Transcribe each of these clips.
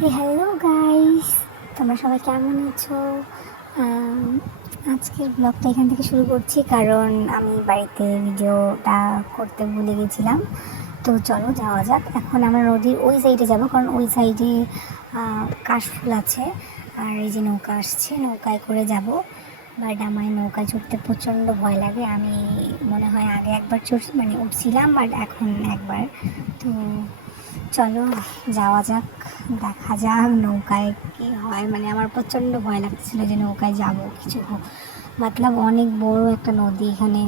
Hello guys, তোমরা সবাই কেমন আছো? আম, আজকের ব্লগটা এখান থেকে শুরু করছি কারণ আমি বাড়িতে ভিডিওটা করতে ভুলে গেছিলাম। তো চলো যাওয়া যাক। এখন আমরা নদীর ওই সাইডে যাব কারণ ওই সাইডে কাশফুল আছে। আর এই যে নৌকা আসছে, নৌকায় করে যাব। বাট আমার নৌকায় চড়তে প্রচণ্ড ভয় লাগে। আমি মনে হয় আগে একবার উঠছিলাম, বাট এখন একবার। তো চলো যাওয়া যাক, দেখা যাক নৌকায় কি হয়। আমার প্রচণ্ড ভয় লাগছিল যে নৌকায় যাব কিছু অনেক বড় একটা নদী এখানে।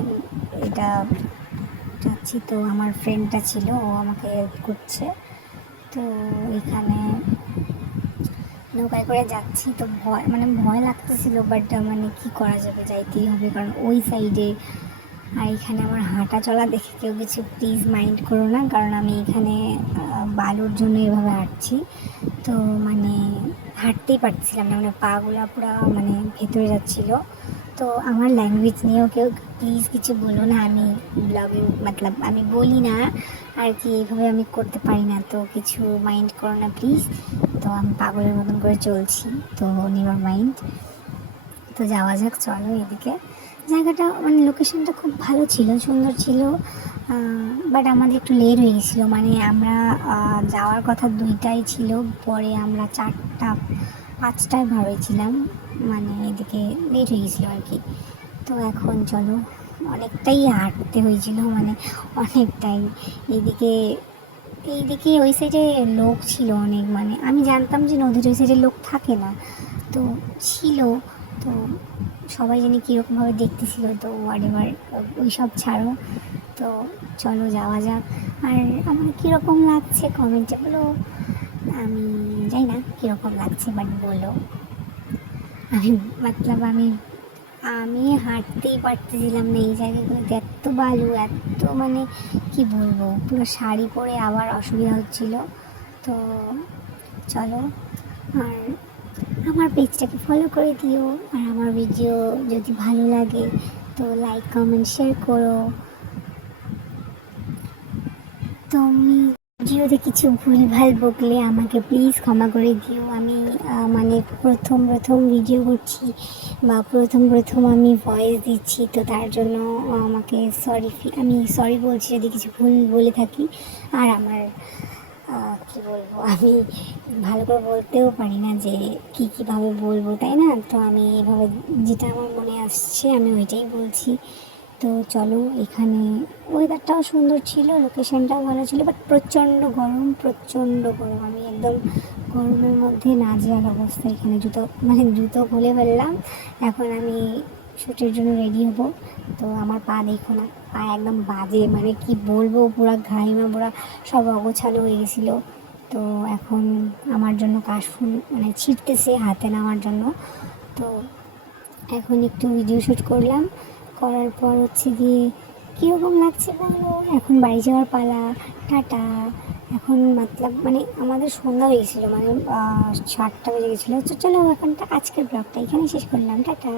এটা যাচ্ছি তো আমার ফ্রেন্ডটা ছিল, ও আমাকে হেল্প করছে। তো এখানে নৌকায় করে যাচ্ছি তো ভয় লাগতেছিল, বাট কি করা যাবে, যাইতেই হবে কারণ ওই সাইডে। আর এখানে আমার হাঁটা চলা দেখে কেউ কিছু প্লিজ মাইন্ড করো না, কারণ আমি এখানে বালুর জন্য এভাবে হাঁটছি। তো হাঁটতেই পারছিলাম না, পাগুলা পুরা ভেতরে যাচ্ছিলো। তো আমার ল্যাঙ্গুয়েজ নিয়েও কেউ প্লিজ কিছু বলো না। আমি ব্লগিং আমি বলি না আর কি, এইভাবে আমি করতে পারি না, তো কিছু মাইন্ড করো না প্লিজ। তো আমি পাগলের মতন করে চলছি, তো নেভার মাইন্ড। তো যাওয়া যাক, চলো এদিকে। জায়গাটা লোকেশনটা খুব ভালো ছিল, সুন্দর ছিল, বাট আমাদের একটু লেট হয়ে গেছিলো। আমরা যাওয়ার কথা 2টায় ছিল, পরে আমরা 4টা 5টায় ভাবেছিলাম। এদিকে লেট হয়ে গেছিলো আর কি। তো এখন চলো, অনেকটাই হাঁটতে হয়েছিল, অনেকটাই। এইদিকে এইদিকে ওই সাইডে লোক ছিল অনেক, আমি জানতাম যে নদীর ওই সাইডে লোক থাকে না, তো ছিল। তো সবাই জানি কীরকমভাবে দেখতেছিল, তো হোয়াটএভার, ওই সব ছাড়ো। তো চলো যাওয়া যাক। আর আমার কীরকম লাগছে কমেন্টে বলো। আমি জানি না কীরকম লাগছে, বাট বলো। আমি আমি আমি হাঁটতেই পারতেছিলাম না এই জায়গাগুলোতে, এত বালু, এত কি বলবো, পুরো শাড়ি পরে আবার অসুবিধা হচ্ছিল। তো চলো, আর আমার পেজটাকে ফলো করে দিও। আর আমার ভিডিও যদি ভালো লাগে তো লাইক কমেন্ট শেয়ার করো। তুমি ভিডিওতে কিছু ভুলভাল বকলে আমাকে প্লিজ ক্ষমা করে দিও। আমি প্রথম প্রথম ভিডিও করছি, বা প্রথম আমি ভয়েস দিচ্ছি, তো তার জন্য আমাকে আমি সরি বলছি যদি কিছু ভুল বলে থাকি। আর আমার কি বলবো, আমি ভালো করে বলতেও পারি না যে কীভাবে বলবো, তাই না? তো আমি এভাবে যেটা আমার মনে আসছে আমি ওইটাই বলছি। তো চলো, এখানে ওয়েদারটাও সুন্দর ছিল, লোকেশনটাও ভালো ছিল, বাট প্রচণ্ড গরম, প্রচণ্ড গরম। আমি একদম গরমের মধ্যে নাজেহাল অবস্থা। এখানে জুতো খুলে ফেললাম। এখন আমি শ্যুটের জন্য রেডি হব। তো আমার পা দেখো না, পা একদম বাজে, কি বলবো, পুরো ঘাইমা পুরা সব অগোছালো হয়ে গেছিলো। তো এখন আমার জন্য কাশফুল ছিটতেছে হাতে নেওয়ার জন্য। তো এখন একটু ভিডিও শ্যুট করলাম, করার পর হচ্ছে গিয়ে কীরকম লাগছে বলো। এখন বাড়ি যাওয়ার পালা, টাটা। এখন আমাদের সন্ধ্যা হয়ে গেছিলো, 7টা বেজে গেছিলো। তো চলো এখন আজকের ব্লগটা এখানে শেষ করলাম, টাটা।